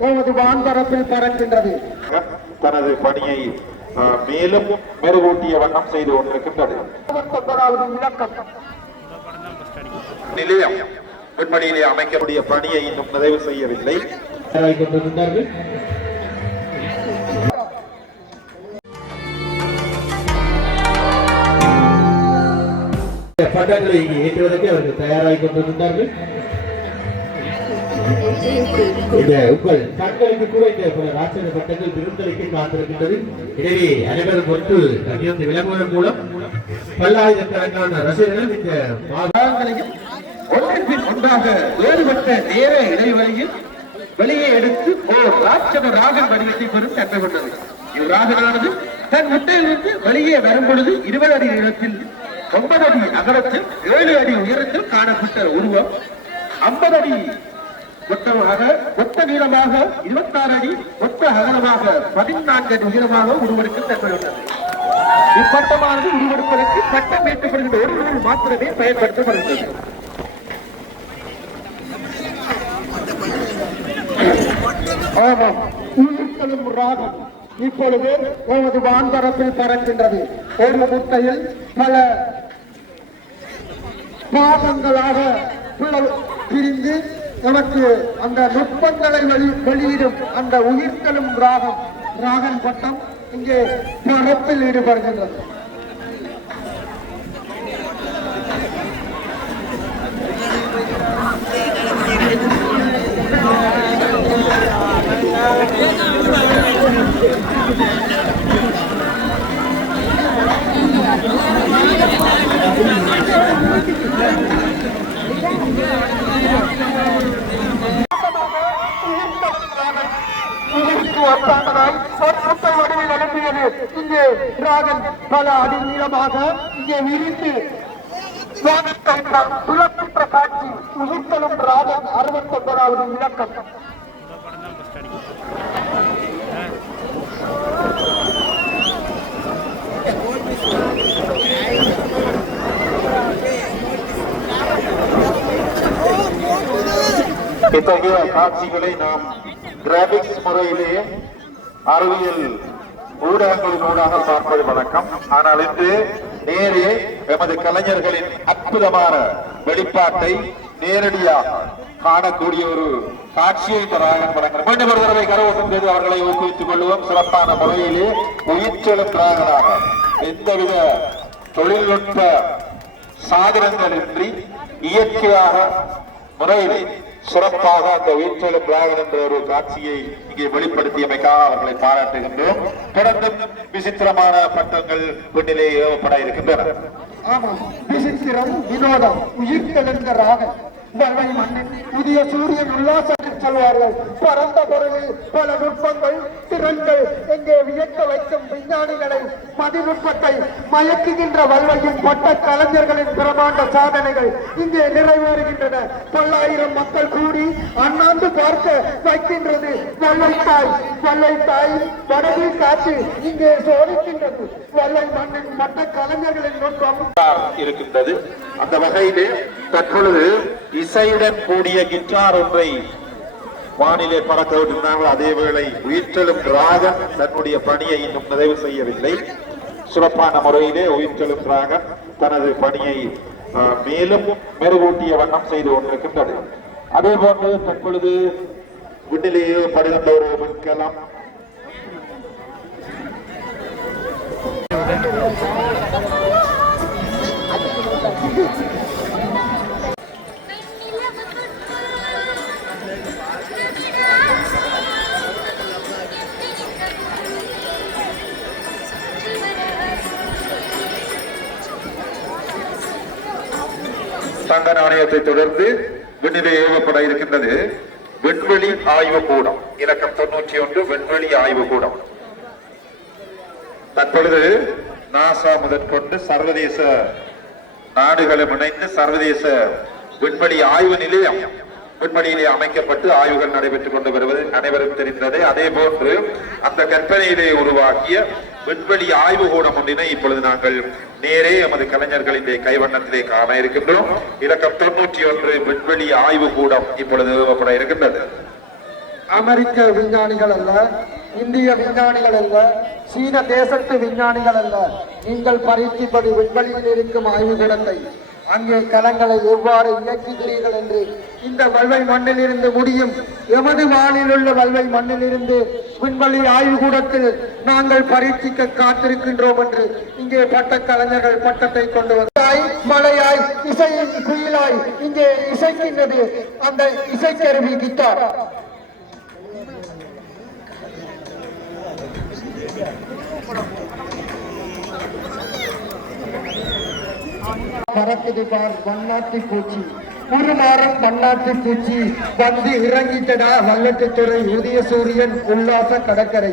எமது வான்பரப்பில் பறக்கின்றது? தனது பணியை மேலும் மெருகூட்டிய வண்ணம் செய்து கொண்டிருக்கின்றது. நிலையம். விண்வெளியிலே அமைக்கக்கூடிய பணியை இன்னும் நிறைவு செய்யவில்லை. பட்டங்களை ஏற்றுவதற்கு அவர்கள் தயாராகிக் கொண்டிருந்தார்கள். இந்த உங்கள் கண்களுக்கு கூட இந்த பல ராட்சத பட்டங்கள் விருந்தளிக்க காத்திருக்கின்றது. எனவே அனைவரும் ஒன்று அங்கிருந்து விளங்குவதன் மூலம் பல்லாயிரக்கணக்கான ரசிகர்கள் இந்த மா- ஒன்றின் ஒன்றாக வேறுபட்ட நேர இடைவெளியில் வெளியே எடுத்து ஓர் ராட்சத ராகன் வடிவத்தை பெறும் தன்மை கொண்டது. இவ்ராகனானது தன் முட்டையிலிருந்து வெளியே வரும் பொழுது இருபது அடி நீளத்தில் ஒன்பது அடி அகலத்தில் ஏழு அடி உயரத்தில் காணப்பட்ட உருவம். ஐம்பது அடி மொத்தமாக மொத்த நீளமாக இருபத்தாறு அடி மொத்த அகலமாக பதினான்கு அடி உயரமாக உருவெடுக்க தன்மை இப்பட்டமானது உருவெடுப்பதற்கு சட்டம் ஏற்றப்படுகின்ற ஒரு நூல் மாத்திரமே பயன்படுத்தப்படுகிறது. ஆமாம் உயிர்களும் ராகம். இப்பொழுது நமது வான்பரப்பில் பறக்கின்றது. ஒரு முட்டையில் பல பாதங்களாக நமக்கு அந்த நுட்பங்களை வெளி வெளியிடும் அந்த உயிர்த்தலும் ராகம் ராகன் பட்டம் இங்கே பரப்பில் ஈடுபடுகின்றது Thank you. ஒரு முட்டை வடிவில் எழுப்பியது இங்கே ராகன் பல அடி நீளமாக இங்கே விரித்து வானத்தை துளக்கின்ற காட்சி உயிர்த்தலும் ராகன் அறுபத்தொன்பதாவது இலக்கம் இத்தகைய காட்சிகளை நாம் கிராபிக்ஸ் முறையிலே அறிவியல் ஊடகங்களின் ஊடாக பார்ப்பது வழக்கம் ஆனால் இன்று நேரே எமது கலைஞர்களின் அற்புதமான வெளிப்பாட்டை நேரடியாக காணக்கூடிய ஒரு காட்சியை இந்த ராகன் மீண்டும் ஒரு தடவை செய்து அவர்களை ஊக்குவித்துக் கொள்வோம் சிறப்பான முறையிலே உயிர்ச்செழும் ராகனாக எந்தவித தொழில்நுட்ப சாதனங்களின்றி இயற்கையாக முறையிலே சிறப்பாக அந்த உயிர்ச்செழும் பிராகன் என்ற ஒரு காட்சியை இங்கே வெளிப்படுத்தியமைக்காக அவர்களை பாராட்டுகின்றோம். தொடர்ந்து விசித்திரமான பட்டங்கள் முன்னிலே ஏவப்பட இருக்கின்றன. ஆமாம் விசித்திரம் வினோதம் உயிர்த்தெழுந்த ராகன் மண்ணின் புதிய சூரியன் உல்லாச சொல்வார்கள். பரந்த பொருளில் பல நுட்பங்கள் திறன்கள் எங்கே வியக்க வைக்கும் விஞ்ஞானிகளை மதிநுட்பத்தை மயக்குகின்ற வல்வையும் பட்ட கலைஞர்களின் பிரமாண்ட சாதனைகள் இங்கே நிறைவேறுகின்றன. பல்லாயிரம் மக்கள் கூடி அண்ணாந்து பார்க்க வைக்கின்றது. வெள்ளை தாய் வெள்ளை தாய் வடவில் காட்சி இங்கே சோதிக்கின்றது. வெள்ளை மண்ணின் மற்ற கலைஞர்களின் நுட்பம். இருக்கின்றது. அந்த வகையிலே தற்பொழுது இசையுடன் கூடிய கிட்டார் ஒன்றை வானிலே பறக்க விட்டிருந்தார்கள் அதே வேளை உயிர்த்தெழும் ராகன் தன்னுடைய பணியை இன்னும் நிறைவு செய்யவில்லை. சிறப்பான முறையிலே உயிர்த்தெழும் ராகன் தனது பணியை மேலும் மெருகூட்டிய வண்ணம் செய்து கொண்டிருக்கின்றது. அதே போன்று தற்பொழுது விண்ணிலேயே படுகின்ற ஒரு மின்கலம் தங்க நாணயத்தை தொடர்ந்து விண்ணிலே ஏவப்பட இருக்கின்றது. விண்வெளி ஆய்வு கூடம். இலக்கம் தொண்ணூற்றி ஒன்று விண்வெளி ஆய்வு கூடம். தற்பொழுது நாசா முதற்கொண்டு சர்வதேச நாடுகளும் இணைந்து சர்வதேச விண்வெளி ஆய்வு நிலையம் விண்வெளியிலே அமைக்கப்பட்டு ஆய்வுகள் நடைபெற்றுக் கொண்டு வருவது அனைவரும் தெரிந்தது. அதே போன்று அந்த கற்பனையிலே உருவாக்கிய விண்வெளி ஆய்வு கூடம் ஒன்றினை இப்பொழுது நாங்கள் நேரே எமது கலைஞர்களின் கைவண்ணத்திலே காண இருக்கின்றோம். இலக்கம் தொண்ணூற்றி ஒன்று விண்வெளி ஆய்வு கூடம் இப்பொழுது நிறுவப்பட இருக்கின்றது. அமெரிக்க விஞ்ஞானிகள் அல்ல இந்திய விஞ்ஞானிகள் அல்ல சீன தேசத்து விஞ்ஞானிகள் அல்ல. நீங்கள் பரீட்சிப்பது விண்வெளியில் இருக்கும் ஆய்வுக்கூடத்தை அங்கே கலங்களை எவ்வாறு இயக்குகிறீர்கள் என்று இந்த வல்வை மண்ணில் இருந்து முடியும். எமது வானில் உள்ள வல்வை மண்ணில் இருந்து விண்வெளி ஆய்வுக்கூடத்தில் நாங்கள் பரீட்சிக்க காத்திருக்கின்றோம் என்று இங்கே பட்ட கலைஞர்கள் பட்டத்தை கொண்டு வந்தாய் மலையாய் இசையின் குயிலாய் இங்கே இசைக்கின்றது. அந்த இசைக்கருவி கிட்டார் பறக்குது பார் வண்ணாத்தி பூச்சி உருமாறும் வண்ணாத்தி பூச்சி வந்து இறங்கிட்டடா வல்லட்டுத்துறை உதய சூரியன் உல்லாச கடற்கரை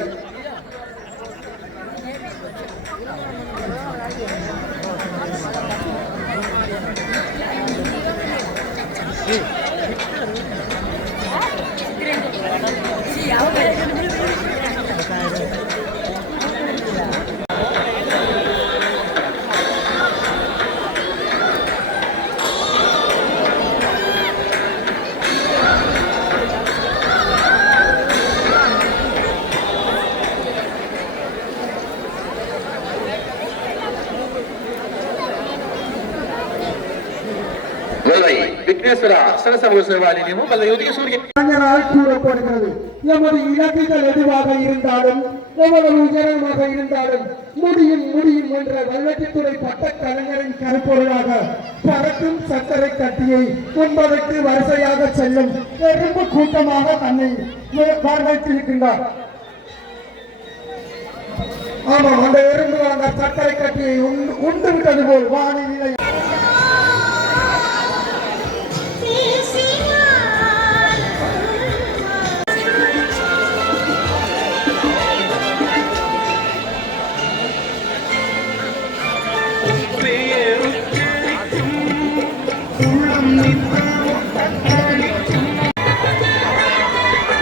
வெள்ளை விக்னேஸ்வரா சூரியன் கூறப்படுகிறது இலக்குகள் எதுவாக இருந்தாலும் எவ்வளவு உயரமாக இருந்தாலும் முடியும் முடியும் என்ற பட்ட கலைஞரின் கருப்பொருளாக பறக்கும் சர்க்கரை கட்டியை உண்பதற்கு வரிசையாக செல்லும் எறும்பு கூட்டமாக தன்னை வரவேற்றிருக்கின்றார் ஆமாம் அந்த எறும்பு அந்த சர்க்கரை கட்டியை உண்டு விட்டது போல் வானிலை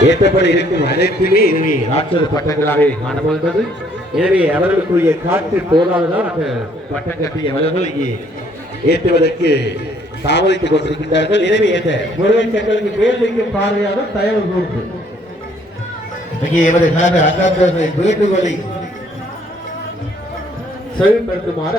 ஏற்றப்பட இருக்கும் அனைத்துமே. இனிமே ராட்சத பட்டங்களாகவே காணப்படுகிறது எனவே அவர்களுக்குரிய காற்று போதாதுதான் அந்த பட்டம் கட்டிய அவர்கள் இங்கே ஏற்றுவதற்கு தாமதித்துக் கொண்டிருக்கின்றார்கள். எனவே அந்த முருகன் சங்கருக்கு மேல் வைக்கும் பார்வையாக தயவு கூர்ந்து இங்கே எமது அங்காந்தர்களின் வேண்டுகோளை செவிப்படுத்துமாறு